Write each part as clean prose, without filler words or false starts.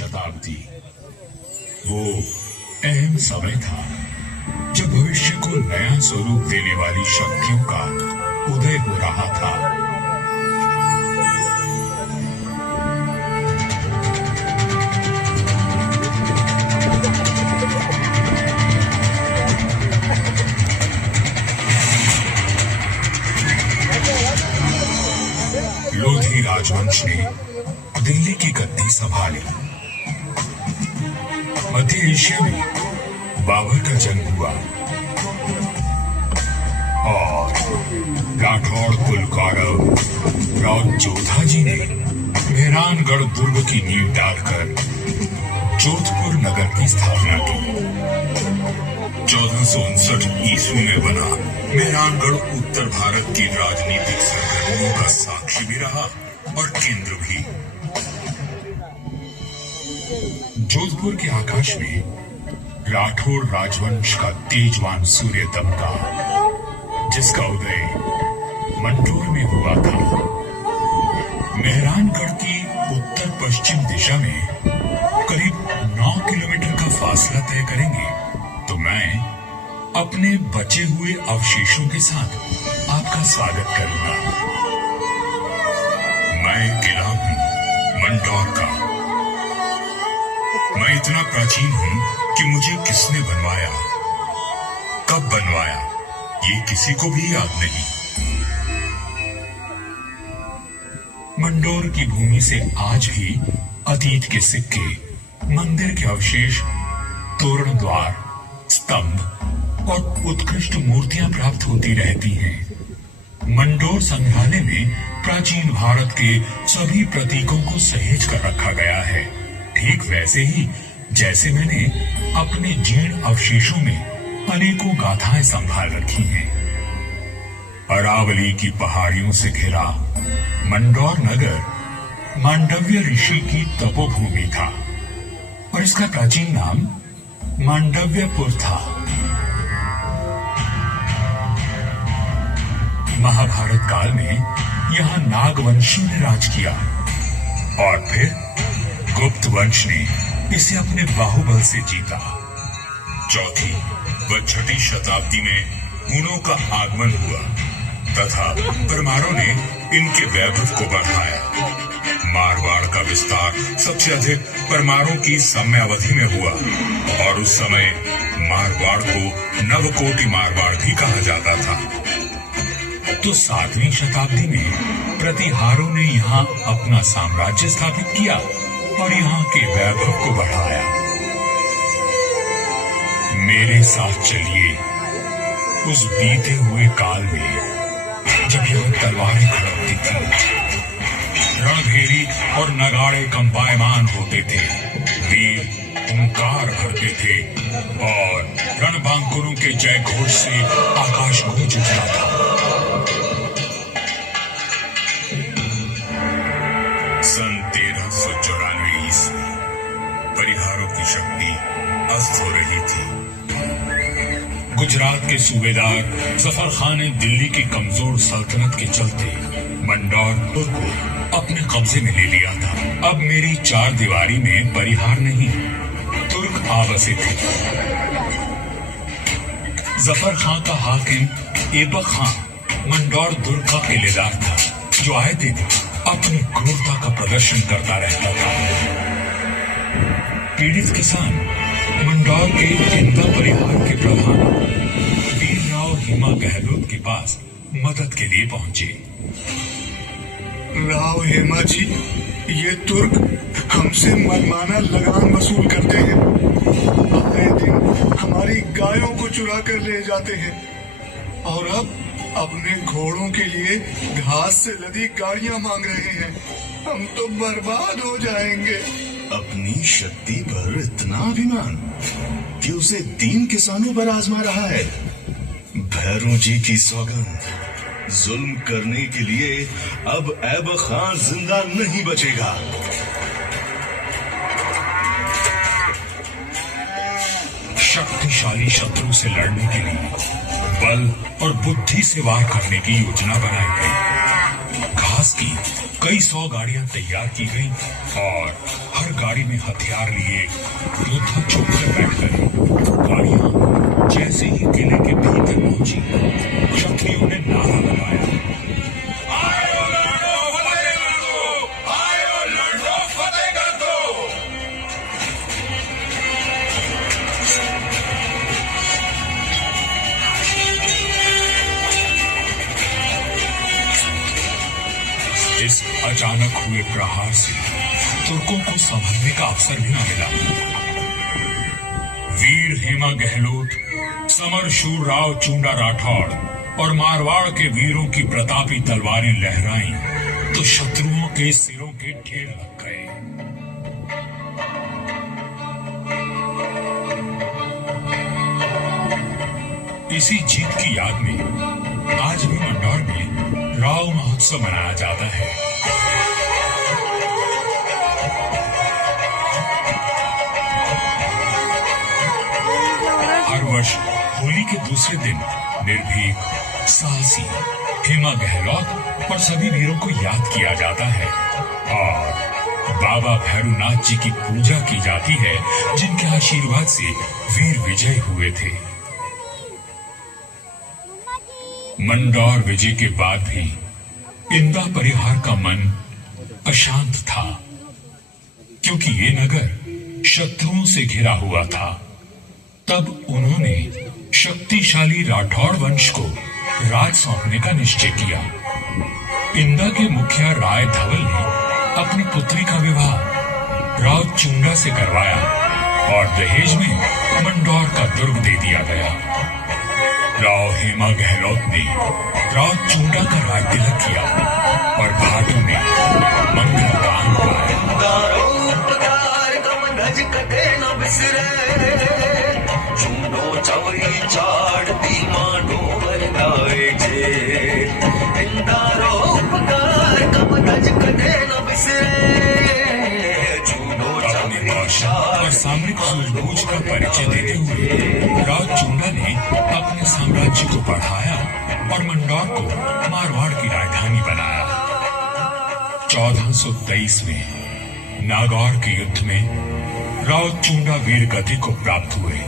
शताब्दी वो अहम समय था जब भविष्य को नया स्वरूप देने वाली शक्तियों का उदय हो रहा था। लोधी राजवंश ने दिल्ली की गद्दी संभाली। मध्य एशिया में बाबर का जन्म हुआ और राठौड़ कुल कौरव राव जोधा जी ने मेहरानगढ़ दुर्ग की नींव डालकर जोधपुर नगर की स्थापना की। 1459 ईस्वी में बना मेहरानगढ़ उत्तर भारत की राजनीतिक सरगर्मियों का साक्षी भी रहा और केंद्र भी। जोधपुर के आकाश में राठौड़ राजवंश का तेजवान सूर्य दमका, जिसका उदय मंडोर में हुआ था। मेहरानगढ़ की उत्तर पश्चिम दिशा में करीब 9 किलोमीटर का फासला तय करेंगे तो मैं अपने बचे हुए अवशेषों के साथ आपका स्वागत करूंगा। मैं किला हूं मंडौर का। मैं इतना प्राचीन हूं कि मुझे किसने बनवाया, कब बनवाया, ये किसी को भी याद नहीं। मंडोर की भूमि से आज भी अतीत के सिक्के, मंदिर के अवशेष, तोरण द्वार, स्तंभ और उत्कृष्ट मूर्तियां प्राप्त होती रहती हैं। मंडोर संग्रहालय में प्राचीन भारत के सभी प्रतीकों को सहेज कर रखा गया है, ठीक वैसे ही जैसे मैंने अपने जीर्ण अवशेषों में अनेकों गाथाएं संभाल रखी हैं। अरावली की पहाड़ियों से घिरा मंडौर नगर मांडव्य ऋषि की तपोभूमि था और इसका प्राचीन नाम मांडव्यपुर था। महाभारत काल में यहाँ नागवंशियों ने राज किया और फिर गुप्त वंश ने इसे अपने बाहुबल से जीता। चौथी व छठी शताब्दी में हुनों का आगमन हुआ तथा परमारों ने इनके वैभव को बढ़ाया। मारवाड़ का विस्तार सबसे अधिक परमारों की समयावधि में हुआ और उस समय मारवाड़ को नवकोटि मारवाड़ भी कहा जाता था। तो 7वीं शताब्दी में प्रतिहारों ने यहाँ अपना साम्राज्य स्थापित किया और यहाँ के वैभव को बढ़ाया। मेरे साथ चलिए उस बीते हुए काल में जब यह तलवारें खड़कती थी, रणभेरी और नगाड़े कंपायमान होते थे, वीर ओंकार भरते थे और रणबांकुरों के जय घोष से आकाश गूंज उठता था। सन 1394 ईस्वी परिहारों की शक्ति अस्त हो रही थी। गुजरात के सूबेदार जफर खान ने दिल्ली की कमजोर सल्तनत के चलते मंडौर को अपने कब्जे में ले लिया था। अब मेरी 4 दीवारी में परिहार नहीं, तुर्क आ बसे थे। जफर खान का हाकिम ऐबक खान मंडौर दुर्ग का किलेदार था, जो आए दिन अपनी क्रूरता का प्रदर्शन करता रहता था। पीड़ित किसान मंडौर के हिंदा परिहार के प्रधान वीरराव हिमा गहलोत के पास मदद के लिए पहुंचे। राव हेमा जी, ये तुर्क हमसे मनमाना लगान वसूल करते हैं। आए दिन हमारी गायों को चुरा कर ले जाते हैं और अब अपने घोड़ों के लिए घास से लदी गाड़ियां मांग रहे हैं। हम तो बर्बाद हो जाएंगे। अपनी शक्ति पर इतना अभिमान कि उसे 3 किसानों पर आजमा रहा है। भैरों जी की सौगंध, जुल्म करने के लिए अब ऐबक खान जिंदा नहीं बचेगा। शक्तिशाली शत्रु से लड़ने के लिए बल और बुद्धि से वार करने की योजना बनाई गई। साहस की कई 100 गाड़ियां तैयार की गईं और हर गाड़ी में हथियार लिए योद्धा चुपकर बैठ गए। गाड़ियां जैसे ही किले के भीतर पहुंची, क्षत्रियों ने नारा लगाया, आयो लड़ो फतेह कर दो, आयो लड़ो फतेह कर दो। इस अचानक हुए प्रहार से तुर्कों को संभलने का अवसर भी न मिला। वीर हेमा गहलोत, समरशूर राव चुंडा राठौड़ और मारवाड़ के वीरों की प्रतापी तलवारें लहराईं तो शत्रुओं के सिरों के ढेर लग गए। इसी जीत की याद में आज भी मंदौर में राव महोत्सव मनाया जाता है। हर वर्ष होली के दूसरे दिन निर्भीक, साहसी हेमा गहलोत और सभी वीरों को याद किया जाता है और बाबा भैरवनाथ जी की पूजा की जाती है, जिनके आशीर्वाद से वीर विजय हुए थे। मंदौर विजय के बाद भी इंदा परिहार का मन अशांत था, क्योंकि ये नगर शत्रुओं से घिरा हुआ था। तब उन्होंने शक्तिशाली राठौड़ वंश को राज सौंपने का निश्चय किया। इंदा के मुखिया राय धवल ने अपनी पुत्री का विवाह राव चुंडा से करवाया और दहेज में मंदौर का दुर्ग दे दिया गया। राव हेमा गहलोत ने राव चुंडा का राज तिलक किया और घाटों में मंगल गान गाया। और सामरिक सूझबूझ का परिचय देते हुए राव चुंडा ने अपने साम्राज्य को बढ़ाया और मंदौर को मारवाड़ की राजधानी बनाया। 1423 में नागौर के युद्ध में राव चुंडा वीर गति को प्राप्त हुए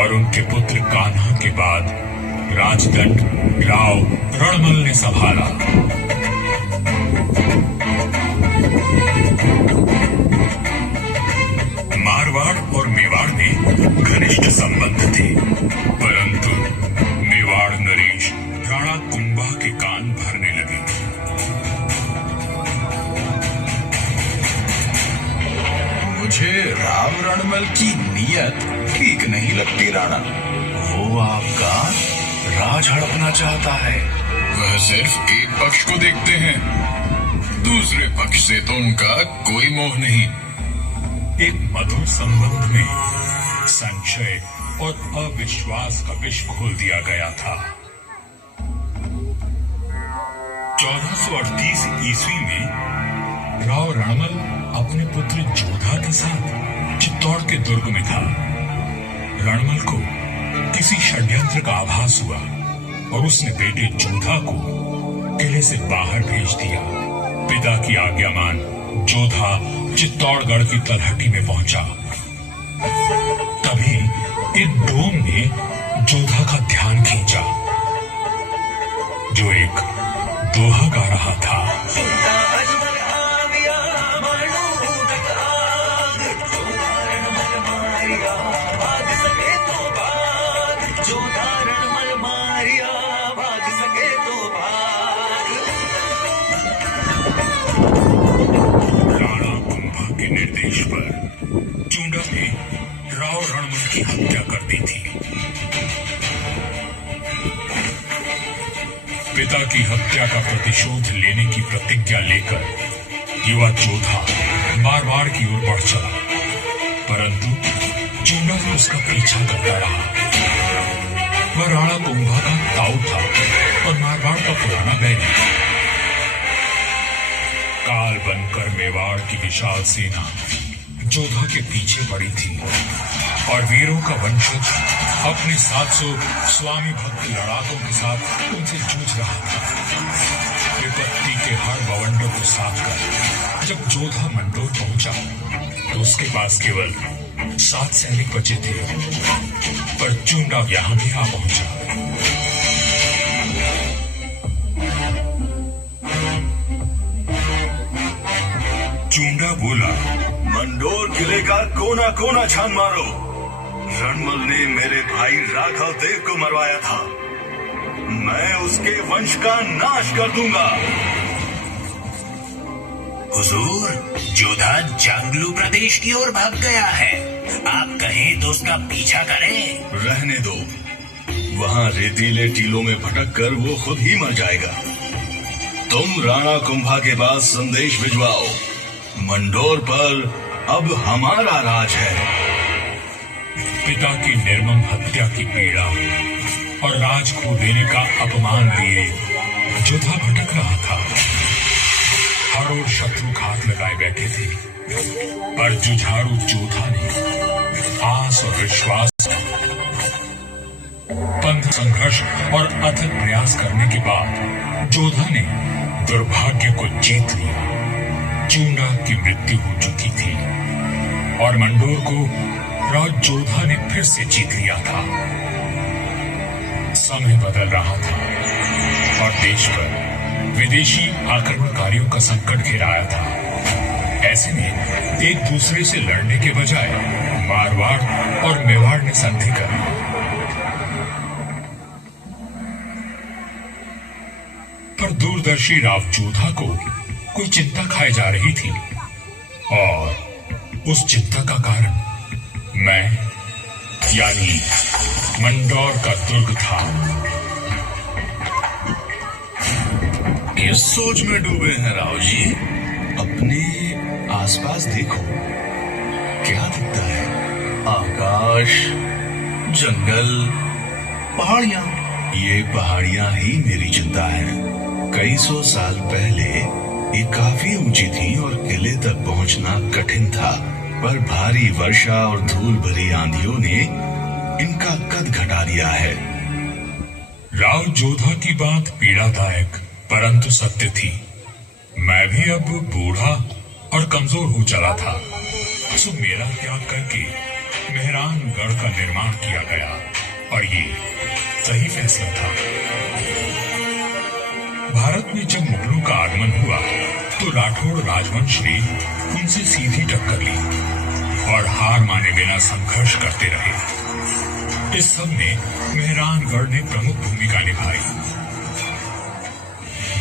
और उनके पुत्र कान्हा के बाद राजदंड राव रणमल ने संभाला। मारवाड़ और मेवाड़ में घनिष्ठ संबंध थे, परंतु मेवाड़ नरेश राणा कुंभा के कान भरने लगे। मुझे राव रणमल की नीयत ठीक नहीं लगती राणा। वो आपका राज हड़पना चाहता है। वह सिर्फ एक पक्ष को देखते हैं, दूसरे पक्ष से तो उनका कोई मोह नहीं। एक मधुर संबंध में संशय और अविश्वास का विष घोल दिया गया था। 1438 ईस्वी में राव रणमल अपने पुत्र जोधा के साथ चित्तौड़ के दुर्ग में था। रणमल को किसी षड्यंत्र का आभास हुआ और उसने बेटे जोधा को किले से बाहर भेज दिया। पिता की आज्ञा मान जोधा चित्तौड़गढ़ की तलहटी में पहुंचा। तभी एक डोम ने जोधा का ध्यान खींचा, जो एक दोहा गा रहा था। निर्देश पर चुंडा ने राव रणमल की हत्या कर दी थी। पिता की हत्या का प्रतिशोध लेने की प्रतिज्ञा लेकर युवा जोधा मारवाड़ की ओर बढ़ चला, परंतु चुंडा उसका पीछा करता रहा। वह राणा कुंभा का ताऊ था और मारवाड़ का पुराना बैरी। काल बनकर मेवाड़ की विशाल सेना जोधा के पीछे पड़ी थी और वीरों का वंशज अपने 700 स्वामी भक्त लड़ाकों के साथ उनसे जूझ रहा था। संपत्ति के हर बवंडर को साथ कर जब जोधा मंडोर पहुंचा तो उसके पास केवल 7 सैनिक बचे थे, पर चूंडा यहां भी आ पहुंचा। चूंडा बोला, मंडोर किले का कोना कोना छान मारो। रणमल ने मेरे भाई राघव देव को मरवाया था, मैं उसके वंश का नाश कर दूंगा। हुजूर, जोधा जांगलू प्रदेश की ओर भाग गया है, आप कहें तो उसका पीछा करें। रहने दो, वहां रेतीले टीलों में भटक कर वो खुद ही मर जाएगा। तुम राणा कुंभा के पास संदेश भिजवाओ, मंडोर पर अब हमारा राज है। पिता की निर्मम हत्या की पीड़ा और राज खो देने का अपमान लिए जोधा भटक रहा था। हर ओर शत्रु घात लगाए बैठे थे, पर जुझारू जोधा ने आस और विश्वास, पंथ संघर्ष और अथक प्रयास करने के बाद जोधा ने दुर्भाग्य को जीत लिया। चूंडा की मृत्यु हो चुकी थी और मंडोर को राज जोधा ने फिर से जीत लिया था। समय बदल रहा था और देश पर विदेशी आक्रमणकारियों का संकट घिराया था। ऐसे में एक दूसरे से लड़ने के बजाय मारवाड़ और मेवाड़ ने संधि कर ली। पर दूरदर्शी राव जोधा को कोई चिंता खाए जा रही थी और उस चिंता का कारण मैं यानी मंडोर का दुर्ग था। किस सोच में डूबे हैं राव जी? अपने आसपास देखो, क्या दिखता है? आकाश, जंगल, पहाड़ियां। ये पहाड़ियां ही मेरी चिंता है। कई सौ साल पहले ये काफी ऊंची थी और किले तक पहुंचना कठिन था, पर भारी वर्षा और धूल भरी आंधियों ने इनका कद घटा दिया है। राव जोधा की बात पीड़ादायक परंतु सत्य थी। मैं भी अब बूढ़ा और कमजोर हो चला था, सो मेरा त्याग करके मेहरानगढ़ का निर्माण किया गया और ये सही फैसला था। भारत में जब मुगलों का आगमन हुआ तो राठौड़ राजवंश ने उनसे सीधी टक्कर ली और हार माने बिना संघर्ष करते रहे। इस सब में मेहरानगढ़ ने प्रमुख भूमिका निभाई।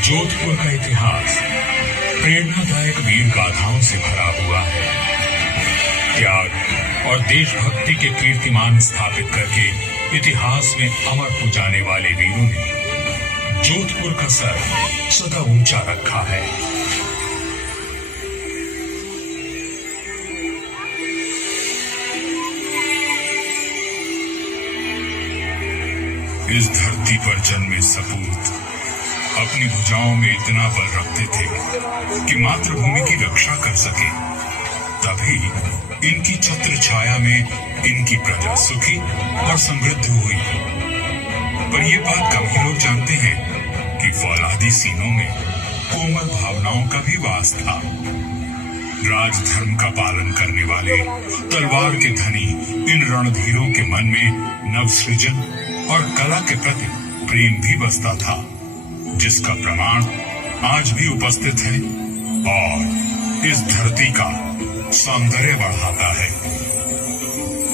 जोधपुर का इतिहास प्रेरणादायक वीर गाथाओं से भरा हुआ है। त्याग और देशभक्ति के कीर्तिमान स्थापित करके इतिहास में अमर हो जाने वाले वीरों ने जोधपुर का सर सदा ऊंचा रखा है। इस धरती पर जन्मे सपूत अपनी भुजाओं में इतना बल रखते थे कि मातृभूमि की रक्षा कर सके, तभी इनकी छत्र छाया में इनकी प्रजा सुखी और समृद्ध हुई। पर ये बात कम ही लोग जानते हैं कि फौलादी सीनों में कोमल भावनाओं का भी वास था। राजधर्म का पालन करने वाले तलवार के धनी इन रणधीरों के मन में नवसृजन और कला के प्रति प्रेम भी बसता था, जिसका प्रमाण आज भी उपस्थित है और इस धरती का सौंदर्य बढ़ाता है।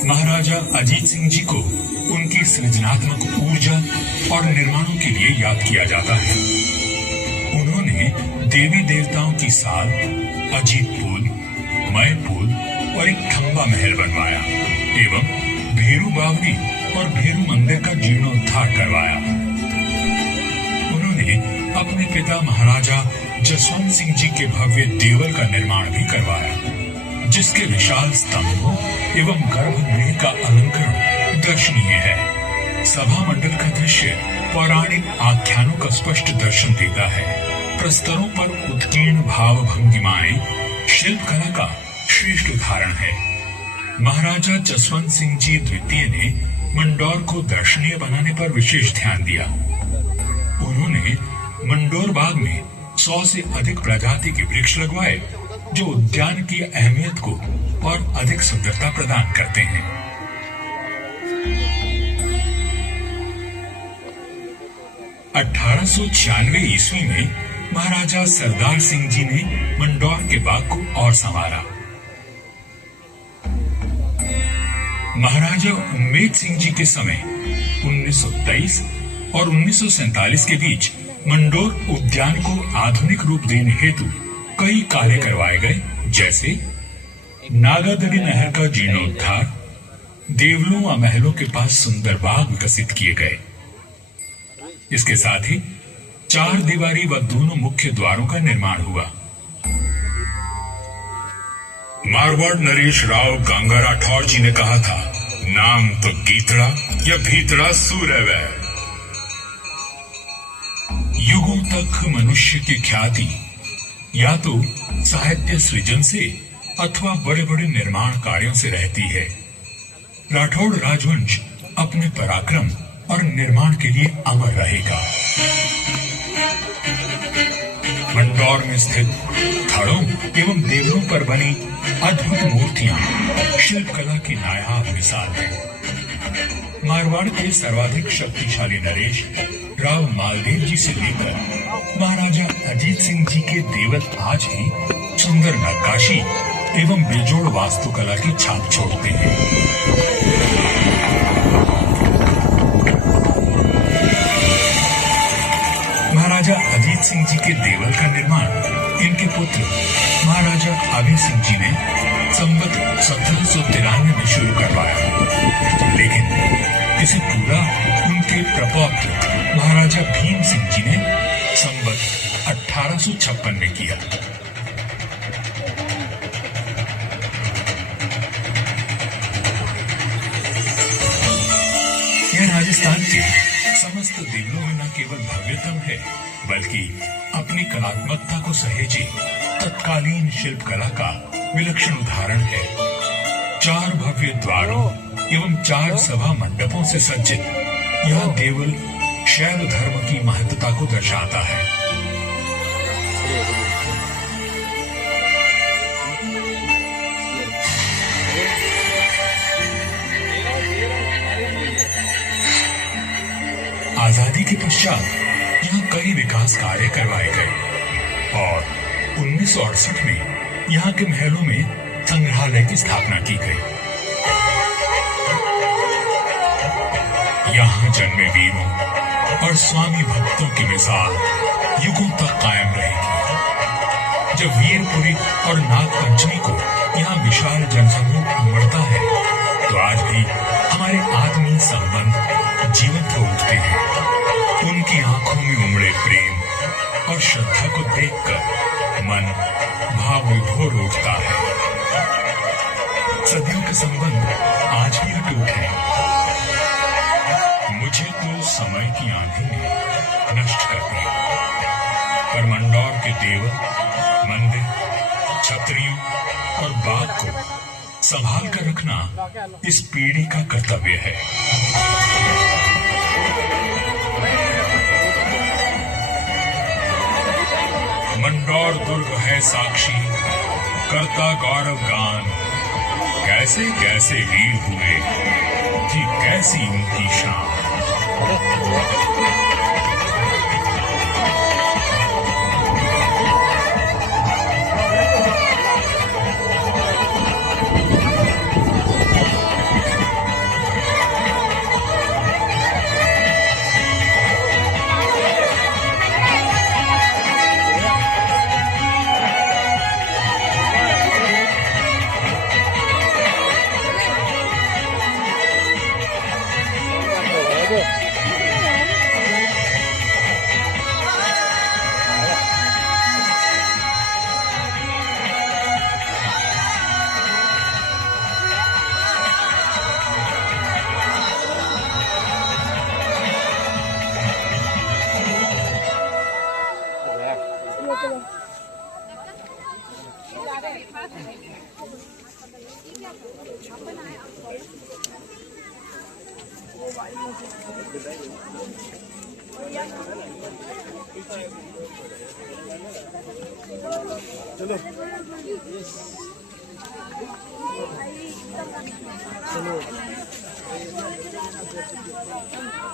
महाराजा अजीत सिंह जी को उनकी सृजनात्मक ऊर्जा और निर्माणों के लिए याद किया जाता है। उन्होंने देवी देवताओं की साल, अजीत पुल, मय पुल और एक खंबा महल बनवाया एवं भेरू बावली और भेरू मंदिर का जीर्णोद्धार करवाया। उन्होंने अपने पिता महाराजा जसवंत सिंह जी के भव्य देवल का निर्माण भी करवाया, जिसके विशाल स्तंभों एवं गर्भगृह का अलंकरण दर्शनीय है। सभा मंडल का दृश्य पौराणिक आख्यानों का स्पष्ट दर्शन देता है। प्रस्तरों पर उत्कीर्ण भाव भंगिमाएं शिल्पकला का श्रेष्ठ उदाहरण है। महाराजा जसवंत सिंह जी द्वितीय ने मंडोर को दर्शनीय बनाने पर विशेष ध्यान दिया। उन्होंने मंडोर बाग में 100 से अधिक प्रजाति के वृक्ष लगवाए जो उद्यान की अहमियत को और अधिक सुंदरता प्रदान करते हैं। 1896 ईस्वी में महाराजा सरदार सिंह जी ने मंडौर के बाग को और संवारा। महाराजा उम्मेद सिंह जी के समय 1923 और 1947 के बीच मंडौर उद्यान को आधुनिक रूप देने हेतु कई कार्य करवाए गए, जैसे नागादली नहर का जीर्णोद्धार, देवलों व महलों के पास सुंदर बाग विकसित किए गए। इसके साथ ही 4 दीवारी व दोनों मुख्य द्वारों का निर्माण हुआ। मारवाड़ नरेश राव गंगा राठौर जी ने कहा था, नाम तो गीतड़ा या भीतड़ा सूर्य। युगों तक मनुष्य की ख्याति या तो साहित्य सृजन से अथवा बड़े बड़े निर्माण कार्यों से रहती है। राठौड़ राजवंश अपने पराक्रम और निर्माण के लिए अमर रहेगा। मंदौर में स्थित थड़ों एवं देवलों पर बनी अद्भुत मूर्तियां शिल्पकला की नायाब मिसाल है। मारवाड़ के सर्वाधिक शक्तिशाली नरेश राव मालदेव जी से लेकर महाराजा अजीत सिंह जी के देवल आज भी सुंदर नक्काशी एवं बेजोड़ वास्तुकला की छाप छोड़ते हैं। महाराजा अजीत सिंह जी के देवल का निर्माण इनके पुत्र महाराजा अभय सिंह जी ने संवत 1793 में शुरू करवाया, लेकिन इसे पूरा उनके प्रपौत्र महाराजा भीम सिंह जी ने संवत 1856 में किया। यह राजस्थान के समस्त देवलों में न केवल भव्यतम है, बल्कि अपनी कलात्मकता को सहेजे तत्कालीन शिल्पकला का विलक्षण उदाहरण है। 4 भव्य द्वारों एवं 4 सभा मंडपों से सज्जित यह देवल शैव धर्म की महत्ता को दर्शाता है। आजादी के पश्चात यहाँ कई विकास कार्य करवाए गए और 1968 में यहाँ के महलों में संग्रहालय की स्थापना की गई। यहाँ जन्मे वीरों और स्वामी भक्तों की मिसाल युगों तक कायम रहेगी। जब वीरपुरी और नाग पंचमी को यहाँ विशाल जनसमूह उमड़ता है, तो आज भी हमारे आत्मीय संबंध जीवंत हो उठते हैं। उनकी आंखों में उमड़े प्रेम और श्रद्धा को देखकर मन भाव विभोर उठता है। सदियों के संबंध आज भी अटूट हैं। मुझे तो समय की आंधी ने नष्ट कर दिया, पर मंदौर के देवल, मंदिर, छतरियों और बाग को संभाल कर रखना इस पीढ़ी का कर्तव्य है। मंदौर दुर्ग है साक्षी, करता गौरव गान, कैसे कैसे वीर हुए थी कैसी उनकी शान।